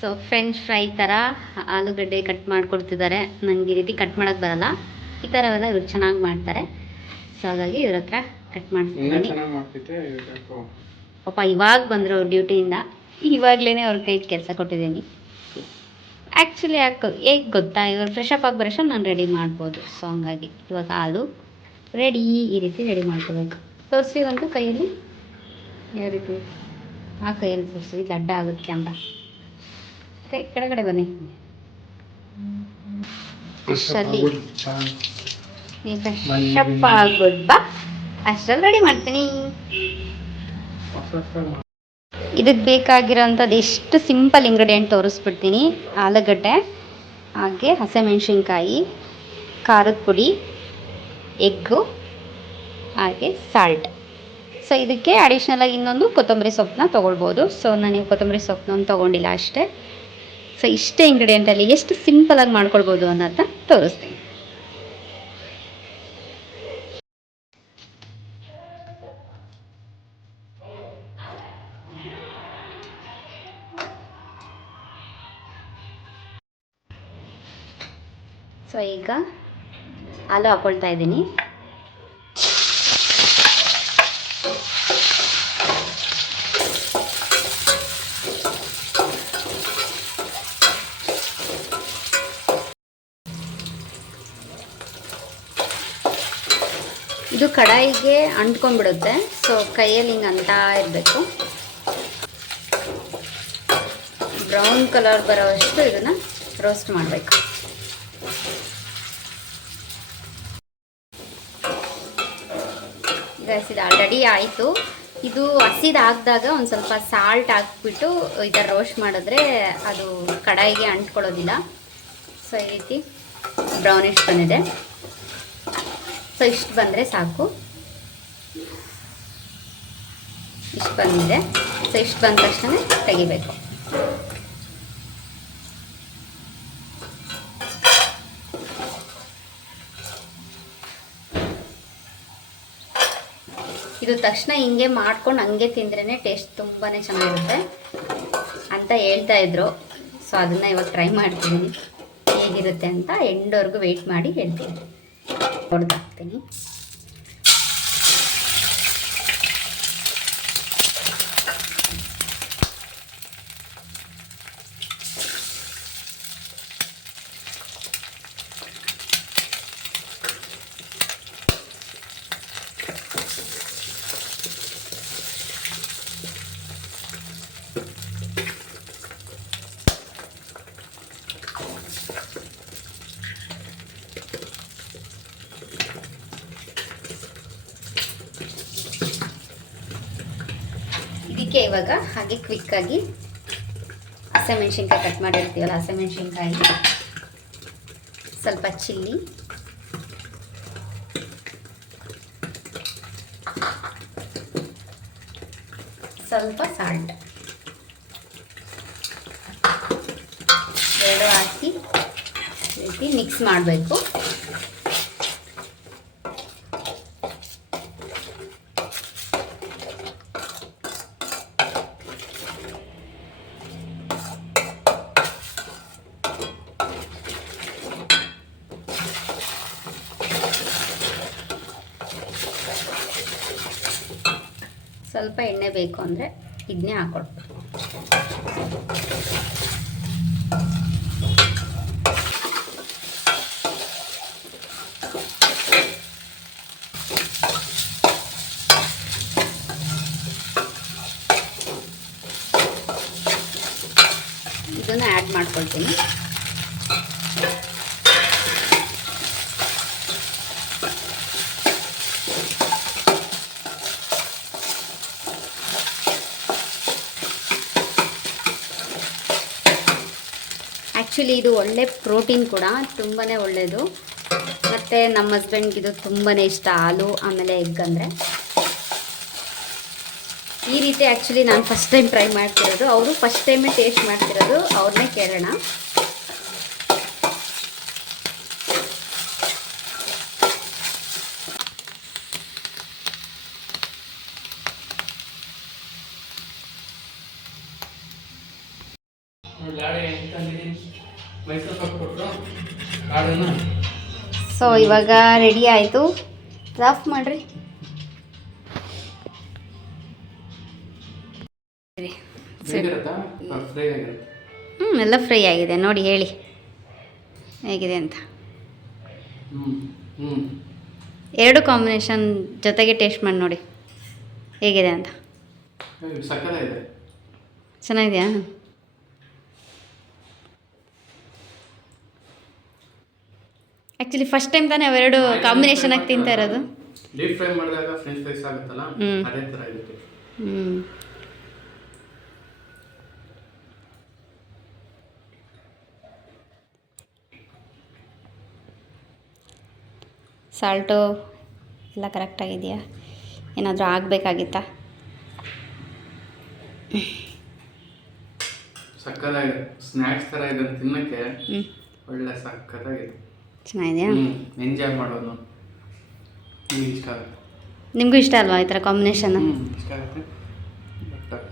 So French fry ಥರ ಆಲೂಗಡ್ಡೆ cut ಮಾಡಿಕೊಡ್ತಿದ್ದಾರೆ. ನನಗೆ ಈ ರೀತಿ ಕಟ್ ಮಾಡೋಕ್ಕೆ ಬರಲ್ಲ. ಈ ಥರವೆಲ್ಲ ಇವ್ರು ಚೆನ್ನಾಗಿ ಮಾಡ್ತಾರೆ. ಸೊ ಹಾಗಾಗಿ ಇವ್ರ ಹತ್ರ ಕಟ್ ಮಾಡ್ತಿದ್ದೀನಿ. ಪಾಪ ಇವಾಗ ಬಂದರು ಅವ್ರು ಡ್ಯೂಟಿಯಿಂದ. ಇವಾಗಲೇ ಅವ್ರ ಕೈಗೆ ಕೆಲಸ ಕೊಟ್ಟಿದ್ದೀನಿ. ಆ್ಯಕ್ಚುಲಿ ಹೇಗೆ ಗೊತ್ತಾ, ಇವಾಗ ಫ್ರೆಶ್ ಅಪ್ ಆಗಿ ಬರೋಷ್ಟು ನಾನು ರೆಡಿ ಮಾಡ್ಬೋದು. ಸೊ ಹಂಗಾಗಿ ಇವಾಗ ಹಾಲು ರೆಡಿ, ಈ ರೀತಿ ರೆಡಿ ಮಾಡ್ಕೋಬೇಕು. ತೋರಿಸ್ತೀವಂತೂ ಕೈಯಲ್ಲಿ ಯಾವ ರೀತಿ, ಆ ಕೈಯಲ್ಲಿ ತೋರಿಸಿ, ಇದು ಅಡ್ಡ ಆಗುತ್ತೆ ಕ್ಯಾಮ್ರಾ. ಕೆಳಗಡೆ ಬನ್ನಿ. ಅಷ್ಟರಲ್ಲಿ ನೀವು ಫ್ರೆಶ್ ಅಪ್ ಆಗ್ಬೋದು ಬಾ, ಅಷ್ಟರಲ್ಲಿ ರೆಡಿ ಮಾಡ್ತೀನಿ. ಇದಕ್ಕೆ ಬೇಕಾಗಿರೋಂಥದ್ದು ಎಷ್ಟು ಸಿಂಪಲ್ ಇಂಗ್ರೀಡಿಯೆಂಟ್ ತೋರಿಸ್ಬಿಡ್ತೀನಿ. ಆಲೂಗಡ್ಡೆ, ಹಾಗೆ ಹಸಿಮೆಣ್ಸಿನ್ಕಾಯಿ, ಖಾರದ ಪುಡಿ, ಎಗ್ಗು, ಹಾಗೆ ಸಾಲ್ಟ್. ಸೊ ಇದಕ್ಕೆ ಅಡಿಷ್ನಲಾಗಿ ಇನ್ನೊಂದು ಕೊತ್ತಂಬರಿ ಸೊಪ್ಪನ್ನ ತೊಗೊಳ್ಬೋದು. ಸೊ ನಾನು ಕೊತ್ತಂಬರಿ ಸೊಪ್ಪನ್ನ ತೊಗೊಂಡಿಲ್ಲ ಅಷ್ಟೇ. ಸೊ ಇಷ್ಟೇ ಇಂಗ್ರೀಡಿಯೆಂಟಲ್ಲಿ ಎಷ್ಟು ಸಿಂಪಲಾಗಿ ಮಾಡ್ಕೊಳ್ಬೋದು ಅನ್ನೋದನ್ನ ತೋರಿಸ್ತೀನಿ. ಸೊ ಈಗ ಹಾಲು ಹಾಕ್ಕೊಳ್ತಾ ಇದ್ದೀನಿ. ಇದು ಕಡಾಯಿಗೆ ಅಂಟ್ಕೊಂಡ್ಬಿಡುತ್ತೆ. ಸೊ ಕೈಯಲ್ಲಿ ಹಿಂಗೆ ಅಂತಾ ಇರಬೇಕು. ಬ್ರೌನ್ ಕಲರ್ ಬರೋವಷ್ಟು ಇದನ್ನು ರೋಸ್ಟ್ ಮಾಡಬೇಕು. ಇದು ಆಲ್ರೆಡಿ ಆಯಿತು. ಇದು ಹಸಿದು ಹಾಕಿದಾಗ ಒಂದು ಸ್ವಲ್ಪ ಸಾಲ್ಟ್ ಹಾಕ್ಬಿಟ್ಟು ಈ ಥರ ರೋಸ್ಟ್ ಮಾಡಿದ್ರೆ ಅದು ಕಡಾಯಿಗೆ ಅಂಟ್ಕೊಳ್ಳೋದಿಲ್ಲ. ಸೊ ಈ ರೀತಿ ಬ್ರೌನಿಶ್ ಬಂದಿದೆ. ಸೊ ಇಷ್ಟು ಬಂದರೆ ಸಾಕು. ಇಷ್ಟು ಬಂದಿದೆ. ಸೊ ಇಷ್ಟು ಬಂದ ತಕ್ಷಣ ತೆಗಿಬೇಕು. ಇದು ತಕ್ಷಣ ಹಿಂಗೆ ಮಾಡ್ಕೊಂಡು ಹಂಗೆ ತಿಂದ್ರೇ ಟೇಸ್ಟ್ ತುಂಬಾ ಚೆನ್ನಾಗಿರುತ್ತೆ ಅಂತ ಹೇಳ್ತಾ ಇದ್ರು. ಸೊ ಅದನ್ನು ಇವಾಗ ಟ್ರೈ ಮಾಡ್ತೀನಿ ಹೇಗಿರುತ್ತೆ ಅಂತ. ಎಂಡ್ವರೆಗೂ ವೆಯ್ಟ್ ಮಾಡಿ ಹೇಳ್ತೀನಿ. ಹೊಡೆದಾಕ್ತೀನಿ. ಇದಕ್ಕೆ ಇವಾಗ ಹಾಗೆ ಕ್ವಿಕ್ಕಾಗಿ ಹಸಿಮೆಣ್ಸಿನ್ಕಾಯಿ ಕಟ್ ಮಾಡಿರ್ತೀವಲ್ಲ, ಹಸಿಮೆಣ್ಸಿನ್ಕಾಯಿ, ಸ್ವಲ್ಪ ಚಿಲ್ಲಿ, ಸ್ವಲ್ಪ ಸಾಲ್ಟ್ ಎರಡು ಹಾಕಿ ರೀತಿ ಮಿಕ್ಸ್ ಮಾಡಬೇಕು. ಸ್ವಲ್ಪ ಎಣ್ಣೆ ಬೇಕು ಅಂದರೆ ಇದನ್ನೇ ಹಾಕ್ಕೊಡ್ಬೇಕು. ಇದನ್ನು ಆ್ಯಡ್ ಮಾಡ್ಕೊಳ್ತೀನಿ. ಆ್ಯಕ್ಚುಲಿ ಇದು ಒಳ್ಳೆ ಪ್ರೋಟೀನ್ ಕೂಡ, ತುಂಬಾ ಒಳ್ಳೆಯದು. ಮತ್ತು ನಮ್ಮ ಹಸ್ಬೆಂಡ್ಗೆ ಇದು ತುಂಬಾ ಇಷ್ಟ, ಹಾಲು ಆಮೇಲೆ ಎಗ್ ಅಂದರೆ. ಈ ರೀತಿ ಆ್ಯಕ್ಚುಲಿ ನಾನು ಫಸ್ಟ್ ಟೈಮ್ ಟ್ರೈ ಮಾಡ್ತಿರೋದು. ಅವರು ಫಸ್ಟ್ ಟೈಮೇ ಟೇಸ್ಟ್ ಮಾಡ್ತಿರೋದು. ಅವ್ರನ್ನೇ ಕೇಳೋಣ. ಸೊ ಇವಾಗ ರೆಡಿ ಆಯಿತು. ಆಫ್ ಮಾಡಿರಿ. ಎಲ್ಲ ಫ್ರೈ ಆಗಿದೆ ನೋಡಿ, ಹೇಳಿ ಹೇಗಿದೆ ಅಂತ. ಎರಡು ಕಾಂಬಿನೇಷನ್ ಜೊತೆಗೆ ಟೇಸ್ಟ್ ಮಾಡಿ ನೋಡಿ ಹೇಗಿದೆ ಅಂತ. ಚೆನ್ನಾಗಿದೆಯಾ? ಆ್ಯಕ್ಚುಲಿ ಫಸ್ಟ್ ಟೈಮ್ ತಾನೇ ಅವೆರಡು ಕಾಂಬಿನೇಷನ್ ಆಗಿ ತಿಂತಾ ಇರೋದು. ಡೀಪ್ ಫ್ರೈ ಮಾಡಿದಾಗ ಫ್ರೆಂಚ್ ಫ್ರೈಸ್ ಆಗುತ್ತಲ್ಲ, ಅದೇ ಥರ ಇರುತ್ತೆ. ಸಾಲ್ಟು ಎಲ್ಲ ಕರೆಕ್ಟಾಗಿದೆಯಾ? ಏನಾದರೂ ಆಗಬೇಕಾಗಿತ್ತಾ? ಸಕ್ಕತ್ತಾಗಿದೆ. ಸ್ನ್ಯಾಕ್ಸ್ ಥರ ಇದೆ ತಿನ್ನಕ್ಕೆ, ಒಳ್ಳೆ ಸಕ್ಕತ್ತಾಗಿದೆ. ಚೆನ್ನಾಗಿದೆಯಾ? ಎಂಜಾಯ್ ಮಾಡೋದು. ನಿಮ್ಗೆ ಇಷ್ಟ ಆಗುತ್ತೆ? ನಿಮಗೂ ಇಷ್ಟ ಅಲ್ವಾ ಈ ಥರ ಕಾಂಬಿನೇಷನ್? ಇಷ್ಟ ಆಗುತ್ತೆ. ಬಟ್